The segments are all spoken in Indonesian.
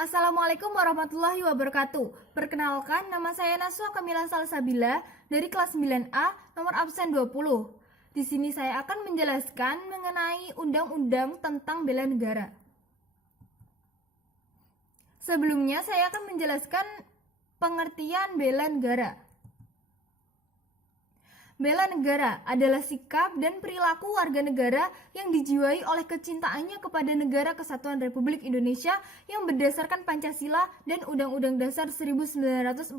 Assalamualaikum warahmatullahi wabarakatuh. Perkenalkan, nama saya Naswa Kamila Salsabila dari kelas 9A, nomor absen 20. Di sini saya akan menjelaskan mengenai undang-undang tentang bela negara. Sebelumnya saya akan menjelaskan pengertian bela negara. Bela negara adalah sikap dan perilaku warga negara yang dijiwai oleh kecintaannya kepada Negara Kesatuan Republik Indonesia yang berdasarkan Pancasila dan Undang-Undang Dasar 1945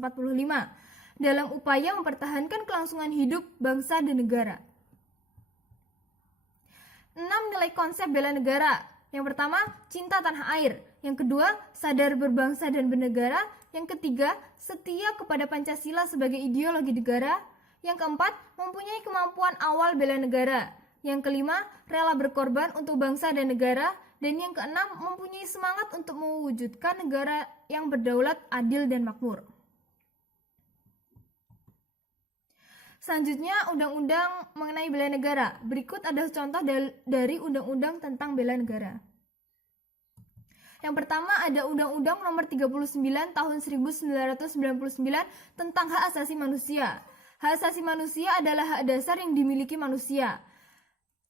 dalam upaya mempertahankan kelangsungan hidup bangsa dan negara. 6 nilai konsep bela negara. Yang pertama, cinta tanah air. Yang kedua, sadar berbangsa dan bernegara. Yang ketiga, setia kepada Pancasila sebagai ideologi negara. Yang keempat, mempunyai kemampuan awal bela negara. Yang kelima, rela berkorban untuk bangsa dan negara. Dan yang keenam, mempunyai semangat untuk mewujudkan negara yang berdaulat, adil, dan makmur. Selanjutnya, undang-undang mengenai bela negara. Berikut adalah contoh dari undang-undang tentang bela negara. Yang pertama ada Undang-Undang Nomor 39 Tahun 1999 tentang Hak Asasi Manusia. Hak asasi manusia adalah hak dasar yang dimiliki manusia.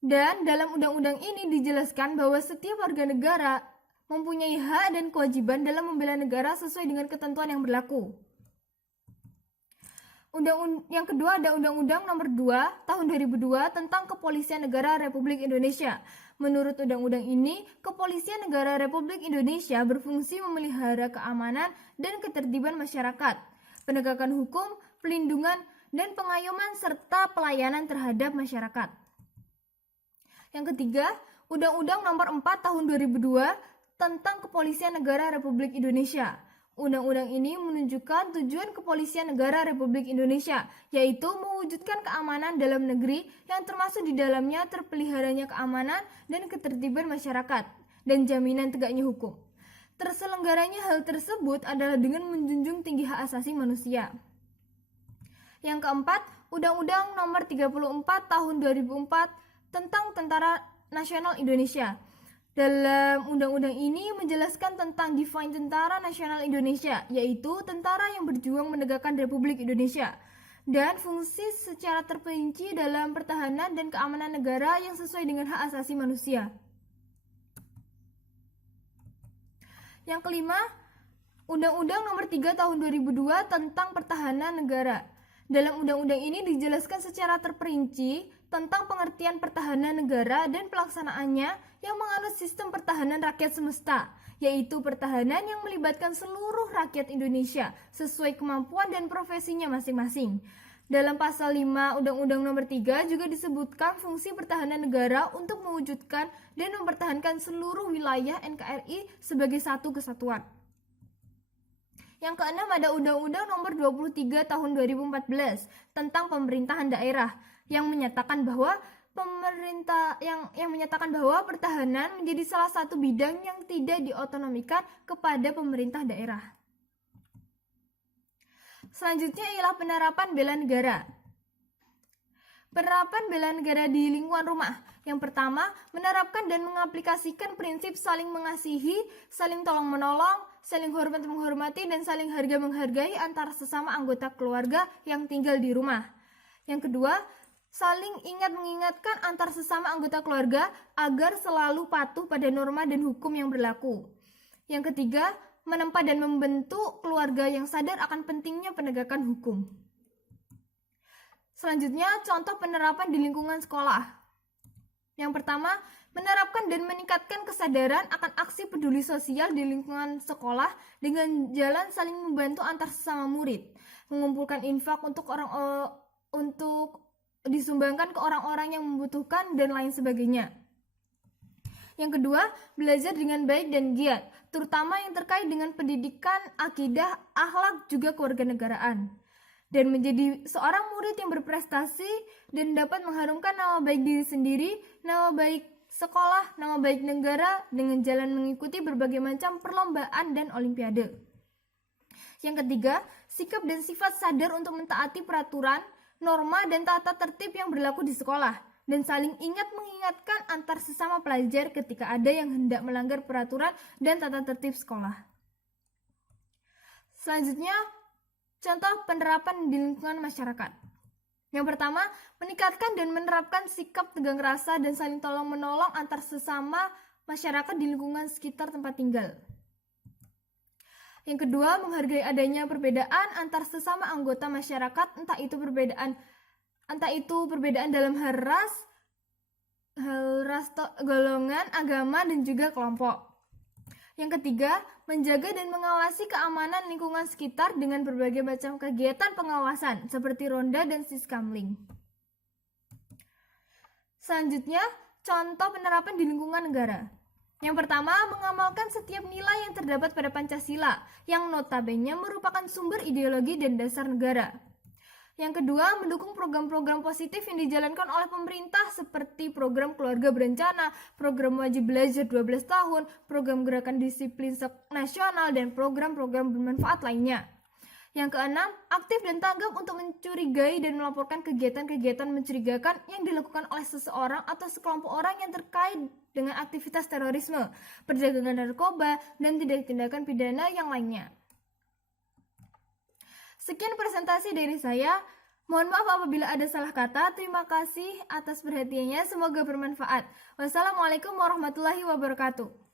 Dan dalam undang-undang ini dijelaskan bahwa setiap warga negara mempunyai hak dan kewajiban dalam membela negara sesuai dengan ketentuan yang berlaku. Yang kedua ada Undang-Undang Nomor 2 Tahun 2002 tentang Kepolisian Negara Republik Indonesia. Menurut undang-undang ini, Kepolisian Negara Republik Indonesia berfungsi memelihara keamanan dan ketertiban masyarakat, penegakan hukum, pelindungan, dan pengayoman serta pelayanan terhadap masyarakat. Yang ketiga, Undang-Undang Nomor 4 Tahun 2002 tentang Kepolisian Negara Republik Indonesia. Undang-undang ini menunjukkan tujuan Kepolisian Negara Republik Indonesia, yaitu mewujudkan keamanan dalam negeri yang termasuk di dalamnya terpeliharanya keamanan dan ketertiban masyarakat dan jaminan tegaknya hukum. Terselenggaranya hal tersebut adalah dengan menjunjung tinggi hak asasi manusia. Yang keempat, Undang-Undang Nomor 34 Tahun 2004 tentang Tentara Nasional Indonesia. Dalam undang-undang ini menjelaskan tentang define Tentara Nasional Indonesia, yaitu tentara yang berjuang menegakkan Republik Indonesia dan fungsi secara terperinci dalam pertahanan dan keamanan negara yang sesuai dengan hak asasi manusia. Yang kelima, Undang-Undang Nomor 3 Tahun 2002 tentang Pertahanan Negara. Dalam undang-undang ini dijelaskan secara terperinci tentang pengertian pertahanan negara dan pelaksanaannya yang menganut sistem pertahanan rakyat semesta, yaitu pertahanan yang melibatkan seluruh rakyat Indonesia sesuai kemampuan dan profesinya masing-masing. Dalam pasal 5 Undang-Undang Nomor 3 juga disebutkan fungsi pertahanan negara untuk mewujudkan dan mempertahankan seluruh wilayah NKRI sebagai satu kesatuan. Yang keenam ada Undang-Undang Nomor 23 Tahun 2014 tentang pemerintahan daerah yang menyatakan bahwa pertahanan menjadi salah satu bidang yang tidak diotonomikan kepada pemerintah daerah. Selanjutnya ialah penerapan bela negara. Penerapan bela negara di lingkungan rumah. Yang pertama, menerapkan dan mengaplikasikan prinsip saling mengasihi, saling tolong-menolong, saling hormat-menghormati, dan saling harga-menghargai antara sesama anggota keluarga yang tinggal di rumah. Yang kedua, saling ingat-mengingatkan antar sesama anggota keluarga agar selalu patuh pada norma dan hukum yang berlaku. Yang ketiga, menempa dan membentuk keluarga yang sadar akan pentingnya penegakan hukum. Selanjutnya, contoh penerapan di lingkungan sekolah. Yang pertama, menerapkan dan meningkatkan kesadaran akan aksi peduli sosial di lingkungan sekolah dengan jalan saling membantu antar sesama murid, mengumpulkan infak untuk disumbangkan ke orang-orang yang membutuhkan dan lain sebagainya. Yang kedua, belajar dengan baik dan giat, terutama yang terkait dengan pendidikan, akidah, akhlak, juga kewarganegaraan. Dan menjadi seorang murid yang berprestasi dan dapat mengharumkan nama baik diri sendiri, nama baik sekolah, nama baik negara dengan jalan mengikuti berbagai macam perlombaan dan olimpiade. Yang ketiga, sikap dan sifat sadar untuk mentaati peraturan, norma, dan tata tertib yang berlaku di sekolah, dan saling ingat mengingatkan antar sesama pelajar ketika ada yang hendak melanggar peraturan dan tata tertib sekolah. Selanjutnya, contoh penerapan di lingkungan masyarakat. Yang pertama, meningkatkan dan menerapkan sikap tegang rasa dan saling tolong-menolong antar sesama masyarakat di lingkungan sekitar tempat tinggal. Yang kedua, menghargai adanya perbedaan antar sesama anggota masyarakat, entah itu perbedaan dalam hal ras, golongan, agama, dan juga kelompok. Yang ketiga, menjaga dan mengawasi keamanan lingkungan sekitar dengan berbagai macam kegiatan pengawasan seperti ronda dan siskamling. Selanjutnya, contoh penerapan di lingkungan negara. Yang pertama, mengamalkan setiap nilai yang terdapat pada Pancasila, yang notabene merupakan sumber ideologi dan dasar negara. Yang kedua, mendukung program-program positif yang dijalankan oleh pemerintah seperti program keluarga berencana, program wajib belajar 12 tahun, program gerakan disiplin nasional, dan program-program bermanfaat lainnya. Yang keenam, aktif dan tanggap untuk mencurigai dan melaporkan kegiatan-kegiatan mencurigakan yang dilakukan oleh seseorang atau sekelompok orang yang terkait dengan aktivitas terorisme, perdagangan narkoba, dan tindakan pidana yang lainnya. Sekian presentasi dari saya. Mohon maaf apabila ada salah kata. Terima kasih atas perhatiannya. Semoga bermanfaat. Wassalamualaikum warahmatullahi wabarakatuh.